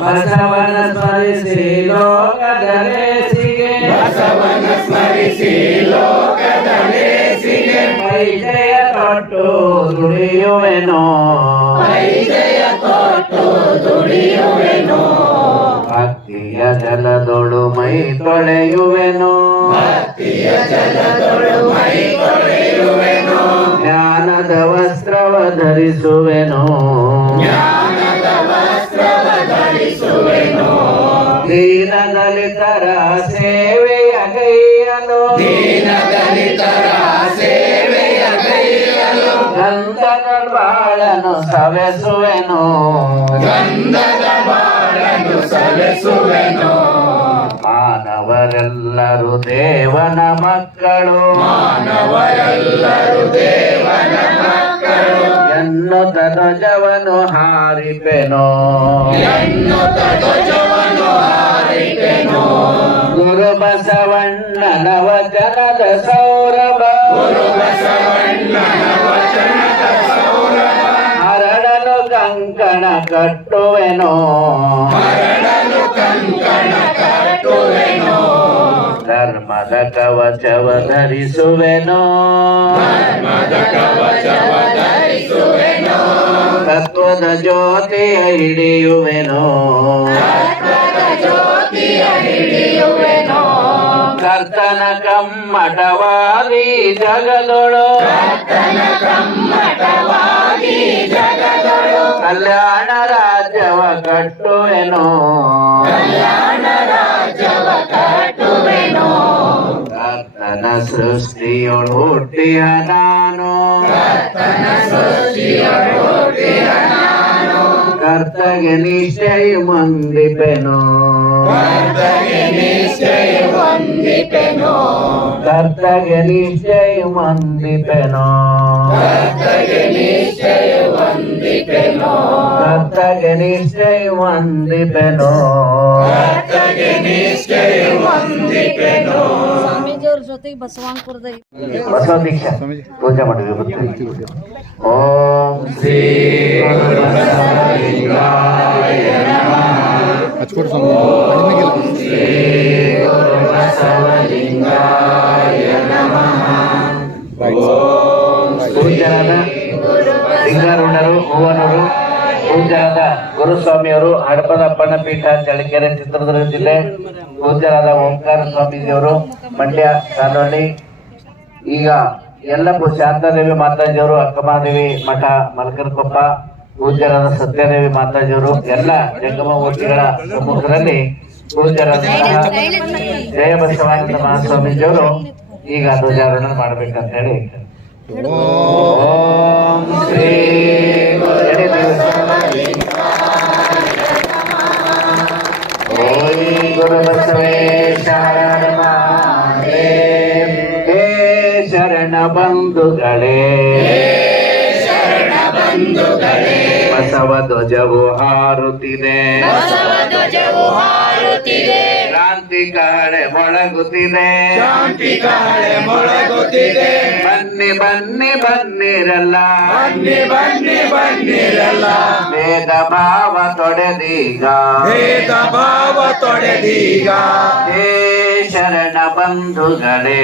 ಬಸವನ ಸ್ಮರಿಸಿ ಲೋಕದಲೇಸಿಗೆ ಬಸವನ ಸ್ಮರಿಸಿ ಲೋಕದಲೇಸಿಗೆ ಮೈ ಜಯ ತೊಟ್ಟು ದುಡಿಯುವೆನೋ ಮೈ ಜಯ ಕೊಟ್ಟು ದುಡಿಯುವೆನು ಭಕ್ತಿಯ ಜಲದೊಳು ಮೈ ತೊಳೆಯುವೆನೋ ಭಕ್ತಿಯ ಜಲದೊಳು ಮೈ ತೊಳೆಯುವೆನು ಜ್ಞಾನದ ವಸ್ತ್ರವ ಧರಿಸುವೆನೋ ಬಾಳನು ಸವೆಸುವೆನು. ಗಂಧದ ಬಾಳನು ಸವೆಸುವೆನು. ಮಾನವರೆಲ್ಲರೂ ದೇವನ ಮಕ್ಕಳು. ಮಾನವರೆಲ್ಲರೂ ದೇವನ ಮಕ್ಕಳು. ಎನ್ನು ಧ್ವಜವನು ಹಾರಿಪೆನು. ಎನ್ನು ಧ್ವಜವನ್ನು ಹಾರಿಪೆನು. ಗುರು ಬಸವಣ್ಣನ ಜನದ ಸೌರಭ. ಗುರು ಬಸವಣ್ಣನ ಕಂಕಣ ಕಟ್ಟುವೆನು ಮರಳಲು ಕಂಕಣ ಕಟ್ಟುವೆನು ಧರ್ಮದ ಕವಚವ ಧರಿಸುವೆನು ಧರ್ಮದ ಕವಚವ ಧರಿಸುವೆನು ತತ್ವದ ಜ್ಯೋತಿಯ ಹಿಡಿಯುವೆನು ತತ್ವದ ಜ್ಯೋತಿಯ ಹಿಡಿಯುವೆನು ಕರ್ತನ ಕಮ್ಮಟವಾದಿ ಜಗದೊಳು ಕರ್ತನ ಕಮ್ಮಟವಾಗಿ ಜಗದೊಳು ಕಲ್ಯಾಣ ರಾಜ್ಯವ ಕಟ್ಟುವೆನು ಕಲ್ಯಾಣ ರಾಜ್ಯವ ಕಟ್ಟುವೆನು ಕರ್ತನ ಸೃಷ್ಟಿಯೊಳು ಹುಟ್ಟಿಯ ನಾನು ಕರ್ತನ ಸೃಷ್ಟಿಯೊಳಗಿಯ ನಾನು कर्तव्य निश्चय वंदिपेनो कर्तव्य निश्चय वंदिपेनो कर्तव्य निश्चय वंदिपेनो कर्तव्य निश्चय वंदिपेनो कर्तव्य निश्चय वंदिपेनो कर्तव्य निश्चय वंदिपेनो ಜೊತೆಗೆ ಬಸವಾಂಕುರದಾಗ ಬಸವ ದೀಕ್ಷಾ ಪೂಜೆ ಮಾಡಿದ್ವಿ ಓಂ ಶ್ರೀ ಹಚ್ಕೊಡು ಸ್ವಾಮಿ ಅಣ್ಣಗಿಲ್ಲ ಗುರು ಬಸವಲಿಂಗಾಯ ಪೂಜ್ಯರಾದ ಲಿಂಗಾರೂಢರು ಹೂವನೂರು ಪೂಜ್ಯರಾದ ಗುರುಸ್ವಾಮಿಯವರು ಹಡಪದ ಅಪ್ಪನ ಪೀಠ ಚಳ್ಳಕೆರೆ ಚಿತ್ರದುರ್ಗ ಜಿಲ್ಲೆ ಪೂಜ್ಯರಾದ ಓಂಕಾರ ಸ್ವಾಮೀಜಿಯವರು ಮಂಡ್ಯ ಸಾಲಹಳ್ಳಿ ಈಗ ಯಲ್ಲಪ್ಪು ಶಾಂತಾದೇವಿ ಮಾತಾಜಿಯವರು ಅಕ್ಕಮಹಾದೇವಿ ಮಠ ಮಲಕನಕೊಪ್ಪ ಪೂಜ್ಯರಾದ ಸತ್ಯದೇವಿ ಮಾತಾಜಿಯವರು ಎಲ್ಲ ಜಂಗಮ ಮೂರ್ತಿಗಳ ಸಮ್ಮುಖದಲ್ಲಿ ಪೂಜ್ಯರಾದ ಜಯ ಬಸವಾನಂದ ಮಹಾಸ್ವಾಮೀಜಿಯವರು ಈಗ ಧ್ವಜಾರೋಹಣ ಮಾಡ್ಬೇಕಂತ ಹೇಳಿ. ಓಂ ಶ್ರೀ ಬಸವ ಧ್ವಜವು ಹಾರುತ್ತಿದೆ. ಬಸವ ಧ್ವಜವು ಹಾರುತ್ತಿದೆ. ಕ್ರಾಂತಿ ಕಾಳೆ ಮೊಳಗುತ್ತಿದೆ. ಶಾಂತಿ ಗಾಳೆ ಮೊಳಗುತ್ತಿದೆ. ಬನ್ನಿ ಬನ್ನಿ ಬನ್ನಿರಲ್ಲ. ಬನ್ನಿ ಬನ್ನಿ ಬನ್ನಿರಲ್ಲ. ವೇದ ಭಾವ ತೊಡೆದೀಗ. ವೇದ ಭಾವ ತೊಡೆದೀಗ. ಹೇ ಶರಣ ಬಂಧುಗಳೇ.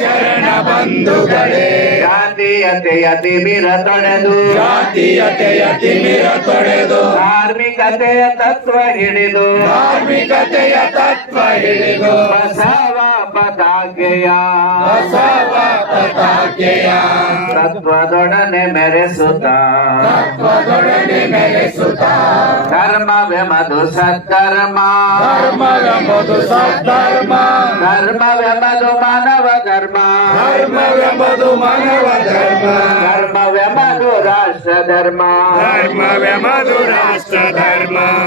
ಶರಣ ಬಂಧುಗಳೇ. ಜಾತೀಯತೆಯ ತಿಮಿರ ತೊಡೆದು. ಜಾತೀಯತೆಯ ತಿಮಿರ ತೊಡೆದು. ಧಾರ್ಮಿಕತೆಯ ತತ್ವ ಹಿಡಿದು. ಧಾರ್ಮಿಕತೆಯ ತತ್ವ ಹಿಡಿದು. ಬಸವ ಪತಾಕೆಯ ಬಸವ ಪತಾಕೆಯ ತತ್ವದೊಡನೆ ಮೆರೆಸುತ್ತ. ತತ್ವದೊಡನೆ ಮೆರೆಸುತ್ತ. ಧರ್ಮವೆಮದು ಮಧು ಸತ್ಕರ್ಮ ಸದ್ಧರ್ಮ ಧರ್ಮವೆಮದು ಮಾನವ ಧರ್ಮ ಮಧು ಮಾನವ ಧರ್ಮ. ಧರ್ಮವೆಮದು ಮಾನವ ಧರ್ಮ ಧರ್ಮವೆಂಬುದು ರಾಷ್ಟ್ರ ಧರ್ಮ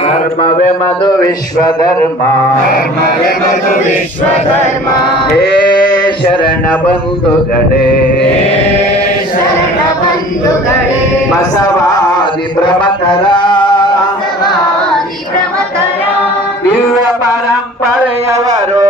ಧರ್ಮವೆಮದು ವಿಶ್ವ ಧರ್ಮ ಧರ್ಮವೆಂಬುದು ವಿಶ್ವ ಧರ್ಮ ಹೇ ಶರಣ ಬಂಧುಗಳೇ ಶರಣ ಬಂಧುಗಳೇ ಬಸವಾದಿ ಪ್ರಮಥರ ಪ್ರಮಕರ ದಿವ್ಯ ಪರಂಪರೆಯವರು ಪರಂಪರೆಯವರು ಮನುಕುಲದ ಸ್ವಾತಂತ್ರ್ಯಕ್ಕೆ ಕುಲದ ಸ್ವಾತಂತ್ರ್ಯಕ್ಕೆ ನುಡಿವೆವೆಂಬ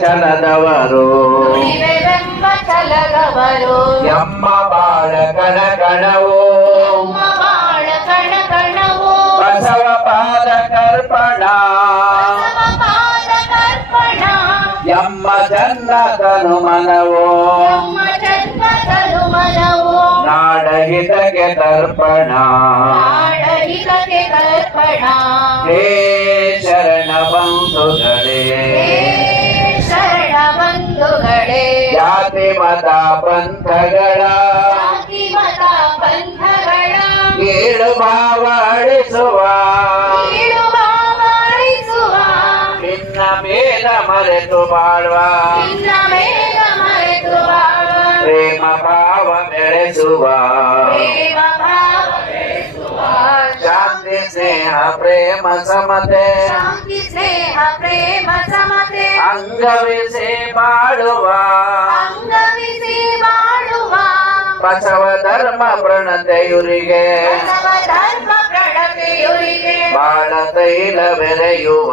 ಛಲದವರು ನುಡಿವೆವೆಂಬ ಛಲದವರು ಎಮ್ಮ ಬಾಳ ಕಣ ಕಣವು ನಮ್ಮ ಬಾಳ ಕಣ ಕಣವು ಬಸವ ಪಾದ ಕರ್ಪಣ ಬಸವ ಪಾದ ಕರ್ಪಣ ಎಮ್ಮ ಜನ್ನತನು ಮನವು ನಮ್ಮ ಜನ್ಮದಲು ಮನವು ನಾಡಹಿತಕ್ಕೆ ತರ್ಪಣ. ನಾಡಹಿತಕ್ಕೆ ತರ್ಪಣ. ಹೇ ಶರಣ ಬಂಧುಗಳೇ ಶರಣ ಬಂಧುಗಳೇ ಜಾತಿ ಮತ ಪಂಥಗಳ ಜಾತಿ ಮತ ಪಂಥಗಳ ಕೀಳು ಭಾವ ಅಳಿಸುವ ಕೀಳು ಭಾವಳಿಸುವ. ನಿನ್ನ ಮೇಲ ಮರೆತು ಬಾಳುವ. ನಿನ್ನ ಮೇಲ ಪ್ರೇಮ ಭಾವ ಬೆಳೆಸುವ ಪ್ರೇಮ ಭಾವ ಬೆಳೆಸುವ ಶಾಂತಿ ಸ್ನೇಹ ಪ್ರೇಮ ಸಮತೆ ಶಾಂತಿ ಸ್ನೇಹ ಪ್ರೇಮ ಸಮತೆ ಅಂಗವಿಸಿ ಬಾಳುವ ಅಂಗವಿಸಿ ಬಾಳುವ ಬಸವ ಧರ್ಮ ಪ್ರಣತೆಯುರಿಗೆ ಬಸವ ಧರ್ಮ ಪ್ರಣತೆಯುರಿಗೆ ಬಾಳ ತೈಲ ಬೆರೆಯುವ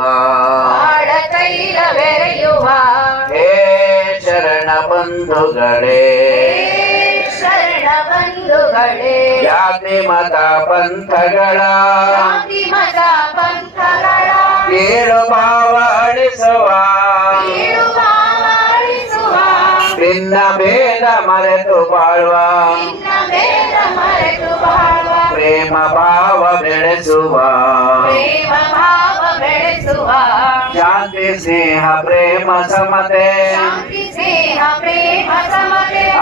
ಬಾಳ ತೈಲ ಬೆರೆಯುವ ಹೇ ಶರಣ ಬಂಧುಗಳೇ ಹೇ ಶರಣ ಬಂಧುಗಳೇ ಜಾತಿ ಮತ ಪಂಥಗಳ ಜಾತಿ ಮತ ಪಂಥಗಳ ಕೀಳು ಭಾವ ಅಳಿಸುವ ಕೀಳು ಭಾವಳಿಸುವ ನಿನ್ನ ಭೇದ ಮರೆತು ಬಾಳುವ ನಿನ್ನ ಮೇಲ ಮರೆತು ಬಾಳುವ ಪ್ರೇಮ ಭಾವ ಬೆಳೆಸುವ ಪ್ರೇಮ ಭಾವ ಬೆಳೆಸುವ ಶಾಂತಿ ಸ್ನೇಹ ಪ್ರೇಮ ಸಮತೆ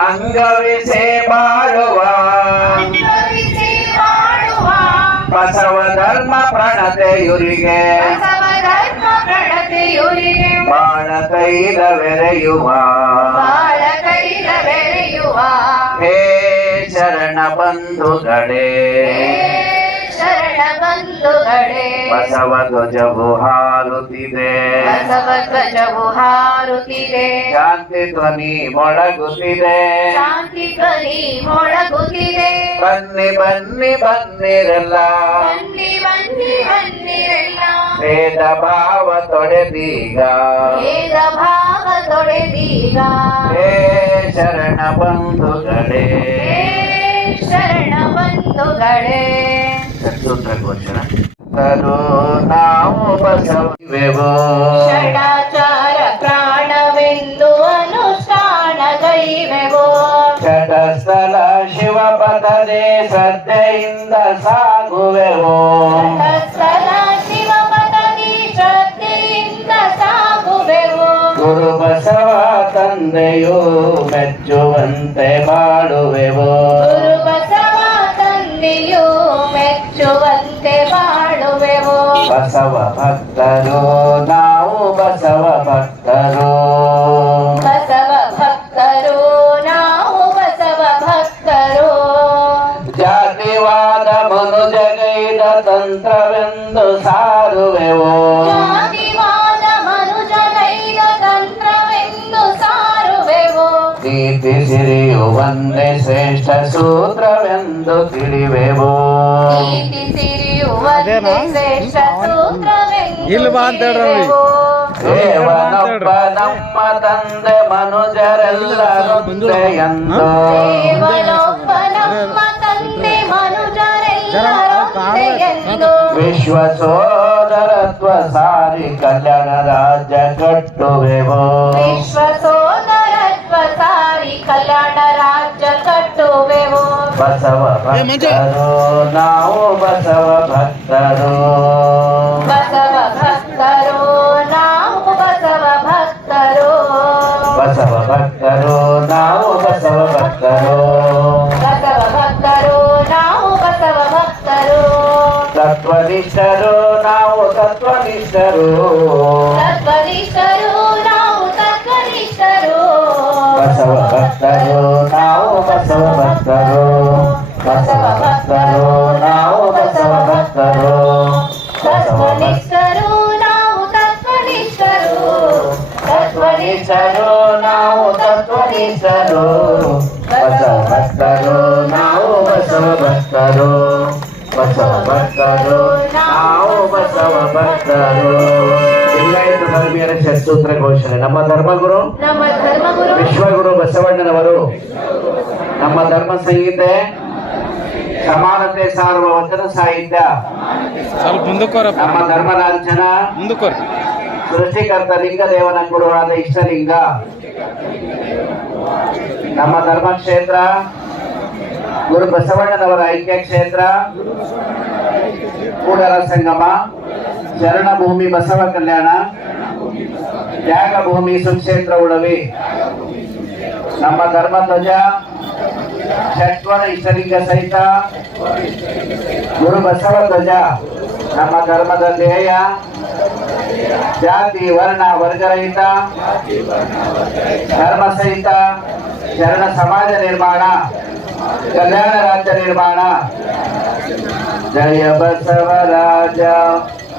ಅಂಗವಿಸೆ ಬಾಳುವ ಅನುಭವಿಸಿ ಬಾಳುವ ಬಸವ ಧರ್ಮ ಪ್ರಣತೆಯುರಿಗೆ ಬಸವ ಧರ್ಮ ಪ್ರಣತೆಯುರಿಗೆ ಬಾಳ ತೈಲ ಬೆರೆಯುವ ಬಾಳ ತೈಲ ಬೆರೆಯುವ ಹೇ ಶರಣ ಬಂಧುಗಳೇ ಹೇ ಶರಣ ಬಂಧುಗಳೇ ಬಸವ ಧ್ವಜವು ಹಾರುತ್ತಿದೆ ಬಸವ ಧ್ವಜವು ಹಾರುತ್ತಿದೆ ಶಾಂತಿ ಧ್ವನಿ ಮೊಳಗುತ್ತಿದೆ ಶಾಂತಿ ಧ್ವನಿ ಮೊಳಗುತ್ತಿದೆ ಬನ್ನಿ ಬನ್ನಿ ಬನ್ನಿರೆಲ್ಲ ಬನ್ನಿ ಬನ್ನಿ ಬನ್ನಿರೆಲ್ಲ ಭೇದ ಭಾವ ತೊಡೆದೀಗ ಭೇದ ಭಾವ ತೊಡೆದೀಗ ಹೇ ಶರಣ ಬಂಧುಗಳೇ ಹೇ ಶರಣ ಬಂಧುಗಳೇ ಸೂತ್ರ ಘೋಷಣ ತರು ನಾವು ಬಸವೆವು ಷಡಾಚಾರ ಪ್ರಾಣವೆಂದು ಅನುಷ್ಠಾನಗೈವೆವೋ ಷಟಸ್ಥಲ ಶಿವ ಪದದೇ ಶ್ರದ್ಧೆಯಿಂದ ಸಾಗುವೆವು ಸದ ಶಿವ ಪದವಿ ಶ್ರದ್ಧೆಯಿಂದ ಸಾಗುವೆವು ಗುರು ಬಸವ ತಂದೆಯು ಮೆಚ್ಚುವಂತೆ ಬಾಳುವೆವು ಮೆಚ್ಚುವಂತೆ ಮಾಡುವೆವು ಬಸವ ಭಕ್ತರು ನಾವು ಬಸವ ಭಕ್ತರು. ಪ್ರೀತಿ ಸಿರಿಯು ಒಂದೇ ಶ್ರೇಷ್ಠ ಸೂತ್ರವೆಂದು ತಿಳಿವೆವು. ದೇವನೊಬ್ಬ ನಮ್ಮ ತಂದೆ ಮನುಜರೆಲ್ಲ ವಿಶ್ವ ಸೋದರತ್ವ ಸಾರಿ ಕಲ್ಯಾಣ ರಾಜ್ಯ ಕಟ್ಟುವೆವೋ. ವಿಶ್ವ బసవ భక్తరు నావు బసవ భక్తరు. బసవ భక్తరు నావు బసవ భక్తరు. బసవ భక్తరు నావు బసవ భక్తరు. బసవ భక్తరు నావు బసవ భక్తరు. తత్వనిష్టరు నావు తత్వనిష్టరు. తత్వనిష్టరు ಬಸವ ಭಕ್ತರು ನಾವು ಬಸವ ಭಕ್ತರು ಬಸವ ಭಕ್ತರು ನಾವು ಬಸವ ಭಕ್ತರು ಬಸವ ಭಕ್ತರು ತತ್ವನಿಷ್ಠರು ನಾವು ತತ್ವನಿಷ್ಠರು ತತ್ವನಿಷ್ಠರು ನಾವು ತತ್ವನಿಷ್ಠರು ಬಸವ ಭಕ್ತರು ನಾವು ಬಸವ ಭಕ್ತರು ಬಸವ ಭಕ್ತರು ನಾವು ಬಸವ ಭಕ್ತರು ಲಿಂಗಾಯತ ಧರ್ಮೀಯರ ಷಟ್ಸೂತ್ರ ಘೋಷಣೆ. ನಮ್ಮ ಧರ್ಮಗುರು ನಮ್ಮ ಧರ್ಮಗುರು ವಿಶ್ವಗುರು ಬಸವಣ್ಣನವರು. ನಮ್ಮ ಧರ್ಮ ಸಂಹಿತೆ ಸಮಾನತೆ ಸಾರುವ ವಚನ ಸಾಹಿತ್ಯ. ಸ್ವಲ್ಪ ಮುಂದಕ್ಕೋರ ನಮ್ಮ ಧರ್ಮ ಲಾಂಛನ ಮುಂದಕ್ಕೋರ ಸೃಷ್ಟಿಕರ್ತ ಲಿಂಗದೇವನ ಗುರುವಾದ ಇಷ್ಟಲಿಂಗ. ನಮ್ಮ ಧರ್ಮ ಕ್ಷೇತ್ರ ಗುರು ಬಸವಣ್ಣನವರ ಐಕ್ಯ ಕ್ಷೇತ್ರ. ಕೂಡಲ ಸಂಗಮ. ಶರಣ ಭೂಮಿ ಬಸವ ಕಲ್ಯಾಣ ತ್ಯಾಗ ಭೂಮಿ ಸುಕ್ಷೇತ್ರ ಉಳವಿ ನಮ್ಮ ಧರ್ಮ ಧ್ವಜ ಷಟ್ವರ ಇಷ್ಟಲಿಂಗ ಸಹಿತ ಗುರು ಬಸವ ಧ್ವಜ ನಮ್ಮ ಧರ್ಮದ ಧ್ಯೇಯ ಜಾತಿ ವರ್ಣ ವರ್ಗರಹಿತ ಧರ್ಮ ಸಹಿತ ಶರಣ ಸಮಾಜ ನಿರ್ಮಾಣ ಕಲ್ಯಾಣ ರಾಜ್ಯ ನಿರ್ಮಾಣ ಜಯ ಬಸವರಾಜ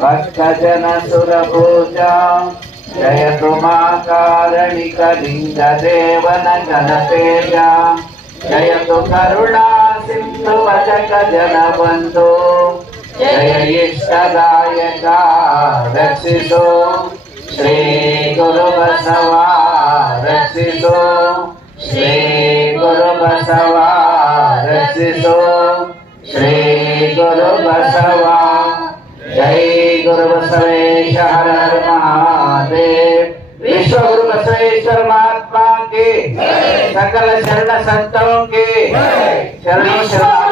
कष्टजनसुरभोजा जयतु मा कारणिकलिङ्गदेवनघनतेजा जयतु करुणा सिन्धुवचकजनबन्धो जय इष्टदायका रक्षितो श्रीगुरुबसवा रक्षितो श्रीगुरुबसवा रक्षितो श्रीगुरुबसवा जय गुरुवसवेश हर हर महादेव विश्व गुरु बसवेश्वर महात्मा के सकल शरण संतों के शरण शरण